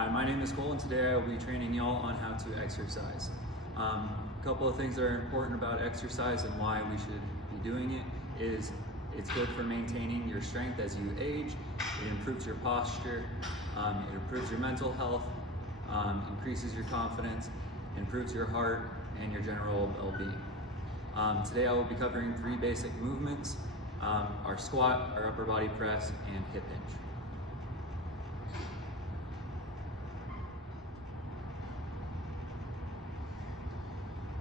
Hi, my name is Cole, and today I will be training y'all on how to exercise. A couple of things that are important about exercise and why we should be doing it is it's good for maintaining your strength as you age, it improves your posture, it improves your mental health, increases your confidence, improves your heart, and your general well-being. Today I will be covering 3 basic movements, our squat, our upper body press, and hip hinge.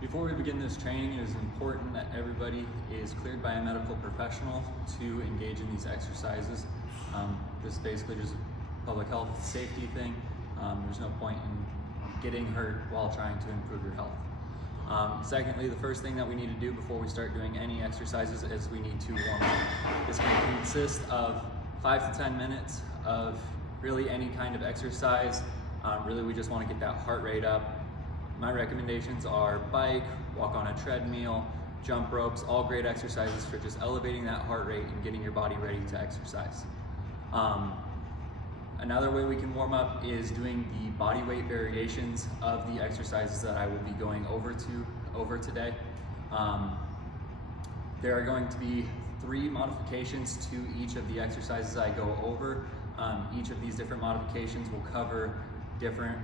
Before we begin this training, it is important that everybody is cleared by a medical professional to engage in these exercises. This is basically just a public health safety thing. There's no point in getting hurt while trying to improve your health. Secondly, the first thing that we need to do before we start doing any exercises is we need to warm up. This can consist of 5 to 10 minutes of really any kind of exercise. Really, we just want to get that heart rate up. My recommendations are bike, walk on a treadmill, jump ropes, all great exercises for just elevating that heart rate and getting your body ready to exercise. Another way we can warm up is doing the body weight variations of the exercises that I will be going over today. There are going to be 3 modifications to each of the exercises I go over. Each of these different modifications will cover different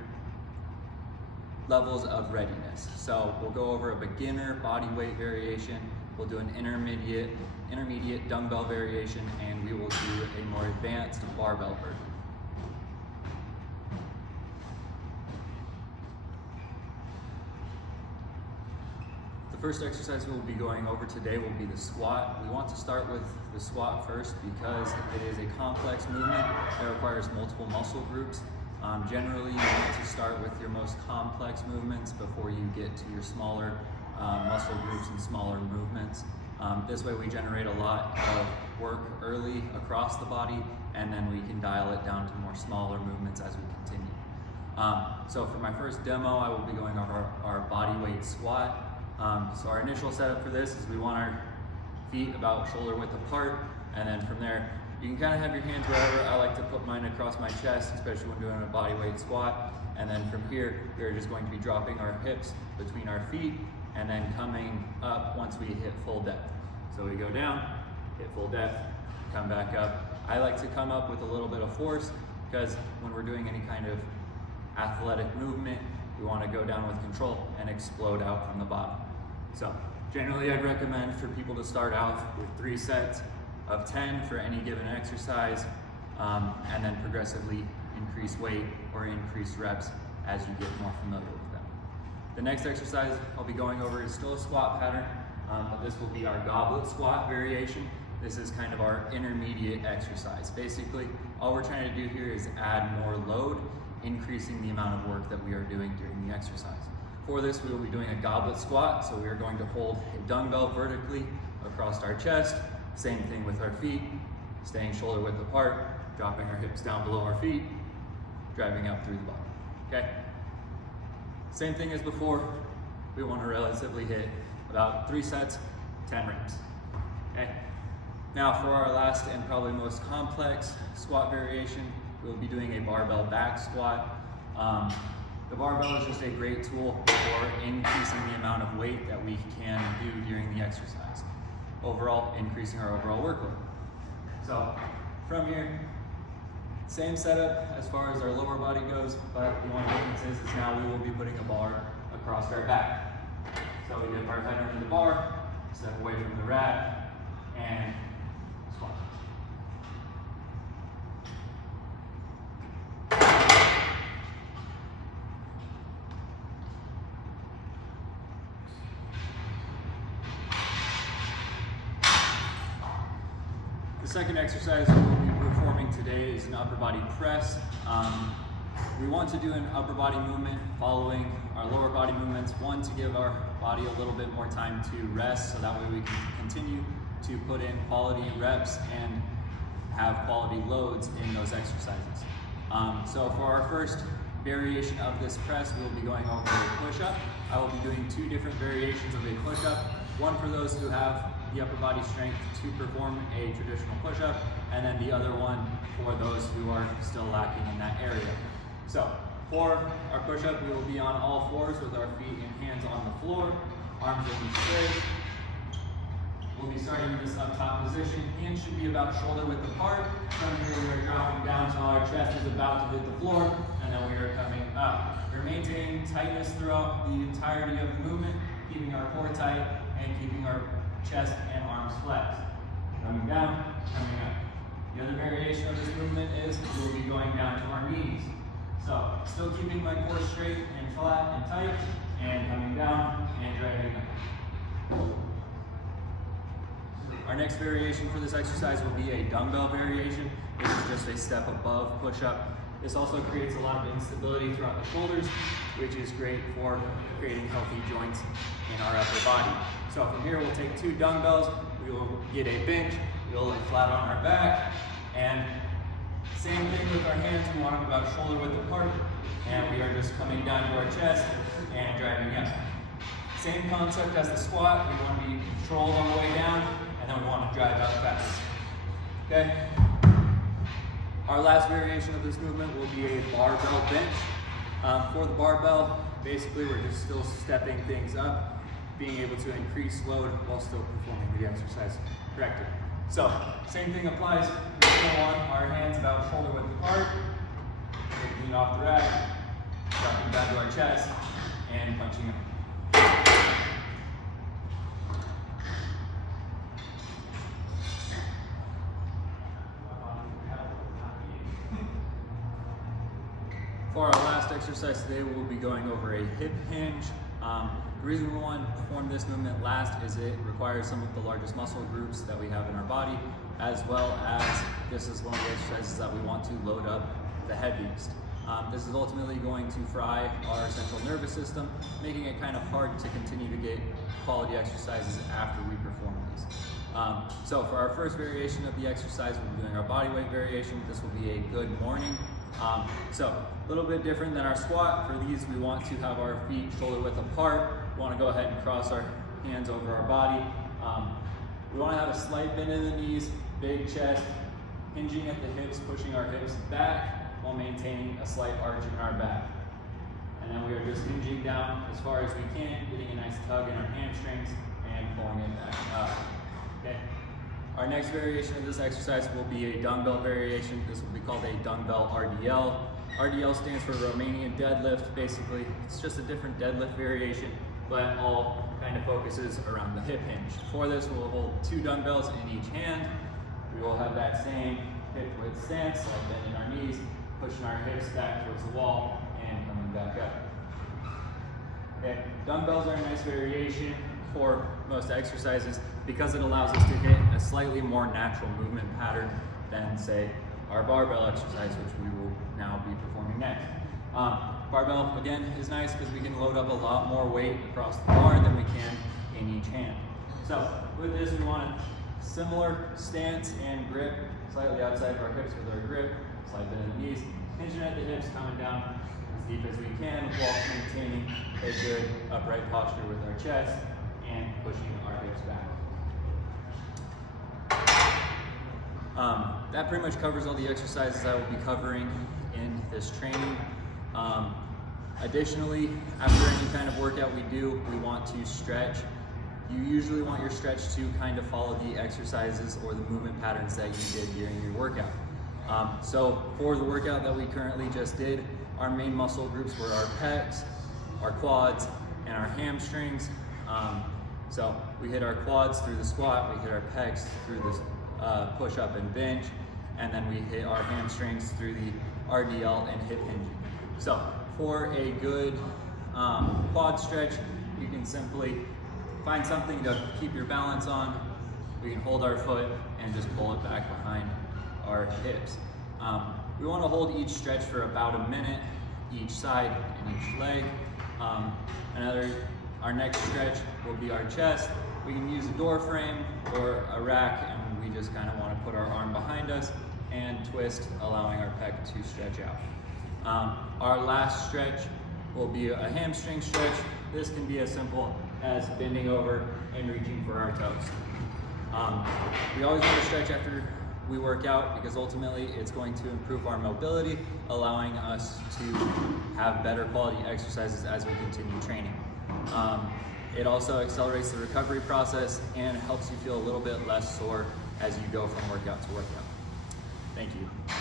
levels of readiness. So we'll go over a beginner body weight variation, we'll do an intermediate dumbbell variation, and we will do a more advanced barbell version. The first exercise we'll be going over today will be the squat. We want to start with the squat first because it is a complex movement that requires multiple muscle groups. Generally, you want to start with your most complex movements before you get to your smaller muscle groups and smaller movements. This way we generate a lot of work early across the body, and then we can dial it down to more smaller movements as we continue. So for my first demo, I will be going over our body weight squat. So our initial setup for this is we want our feet about shoulder width apart, and then from there, you can kind of have your hands wherever. I like to put mine across my chest, especially when doing a body weight squat. And then from here, we're just going to be dropping our hips between our feet and then coming up once we hit full depth. So we go down, hit full depth, come back up. I like to come up with a little bit of force because when we're doing any kind of athletic movement, we want to go down with control and explode out from the bottom. So generally, I'd recommend for people to start out with 3 sets of 10 for any given exercise, and then progressively increase weight or increase reps as you get more familiar with them. The next exercise I'll be going over is still a squat pattern, but this will be our goblet squat variation. This is kind of our intermediate exercise. Basically, all we're trying to do here is add more load, increasing the amount of work that we are doing during the exercise. For this, we will be doing a goblet squat, so we are going to hold a dumbbell vertically across our chest. Same thing with our feet, staying shoulder width apart, dropping our hips down below our feet, driving up through the body, okay? Same thing as before, we want to relatively hit about 3 sets, 10 reps, okay? Now for our last and probably most complex squat variation, we'll be doing a barbell back squat. The barbell is just a great tool for increasing the amount of weight that we can do during the exercise. Overall, increasing our overall workload. So from here, same setup as far as our lower body goes, but the one difference is now we will be putting a bar across our back. So we dip our head under the bar, step away from the rack, and squat. The second exercise we will be performing today is an upper body press. We want to do an upper body movement following our lower body movements. One, to give our body a little bit more time to rest, so that way we can continue to put in quality reps and have quality loads in those exercises. So for our first variation of this press, we will be going over a push-up. I will be doing 2 different variations of a push-up. One for those who have the upper body strength to perform a traditional push-up, and then the other one for those who are still lacking in that area. So for our push-up, we will be on all fours with our feet and hands on the floor. Arms will be straight. We'll be starting in this up top position. Hands should be about shoulder width apart. From here, we are dropping down till our chest is about to hit the floor, and then we are coming up. We're maintaining tightness throughout the entirety of the movement, keeping our core tight and keeping our chest and arms flexed. Coming down, coming up. The other variation of this movement is we'll be going down to our knees. So, still keeping my core straight and flat and tight, and coming down and dragging up. Our next variation for this exercise will be a dumbbell variation. This is just a step above push-up. This also creates a lot of instability throughout the shoulders, which is great for creating healthy joints in our upper body. So from here, we'll take 2 dumbbells. We will get a bench. We'll lay flat on our back. And same thing with our hands. We want them about shoulder width apart. And we are just coming down to our chest and dragging up. Same concept as the squat. We want to be controlled on the way down, and then we want to drive out fast. Okay? Our last variation of this movement will be a barbell bench. For the barbell, basically we're just still stepping things up, being able to increase load while still performing the exercise correctly. So, same thing applies. We still want our hands about shoulder width apart, taking it off the rack, dropping down to our chest, and punching up. For our last exercise today, we will be going over a hip hinge. The reason we want to perform this movement last is it requires some of the largest muscle groups that we have in our body, as well as this is one of the exercises that we want to load up the heaviest. This is ultimately going to fry our central nervous system, making it kind of hard to continue to get quality exercises after we perform these. So for our first variation of the exercise, we'll be doing our body weight variation. This will be a good morning. So a little bit different than our squat. For these, we want to have our feet shoulder width apart. We want to go ahead and cross our hands over our body. We want to have a slight bend in the knees, big chest, hinging at the hips, pushing our hips back while maintaining a slight arch in our back. And then we are just hinging down as far as we can, getting a nice tug in our hamstrings and pulling it back up. Okay. Our next variation of this exercise will be a dumbbell variation. This will be called a dumbbell RDL. RDL stands for Romanian deadlift. Basically, it's just a different deadlift variation, but all kind of focuses around the hip hinge. For this, we'll hold 2 dumbbells in each hand. We will have that same hip width stance, like bending our knees, pushing our hips back towards the wall, and coming back up. Okay, dumbbells are a nice variation for most exercises because it allows us to hit a slightly more natural movement pattern than, say, our barbell exercise, which we will now be performing next. Barbell, again, is nice because we can load up a lot more weight across the bar than we can in each hand. So with this, we want a similar stance and grip, slightly outside of our hips with our grip, slide bend in the knees, hinging at the hips, coming down as deep as we can while maintaining a good upright posture with our chest and pushing our hips back. That pretty much covers all the exercises I will be covering in this training. Additionally, after any kind of workout we do, we want to stretch. You usually want your stretch to kind of follow the exercises or the movement patterns that you did during your workout. So for the workout that we currently just did, our main muscle groups were our pecs, our quads, and our hamstrings. So we hit our quads through the squat, we hit our pecs through the push-up and bench, and then we hit our hamstrings through the RDL and hip hinging. So for a good quad stretch, you can simply find something to keep your balance on. We can hold our foot and just pull it back behind our hips. We want to hold each stretch for about a minute, each side and each leg. Our next stretch will be our chest. We can use a door frame or a rack, and we just kind of want to put our arm behind us and twist, allowing our pec to stretch out. Our last stretch will be a hamstring stretch. This can be as simple as bending over and reaching for our toes. We always want to stretch after we work out, because ultimately it's going to improve our mobility, allowing us to have better quality exercises as we continue training. It also accelerates the recovery process and helps you feel a little bit less sore as you go from workout to workout. Thank you.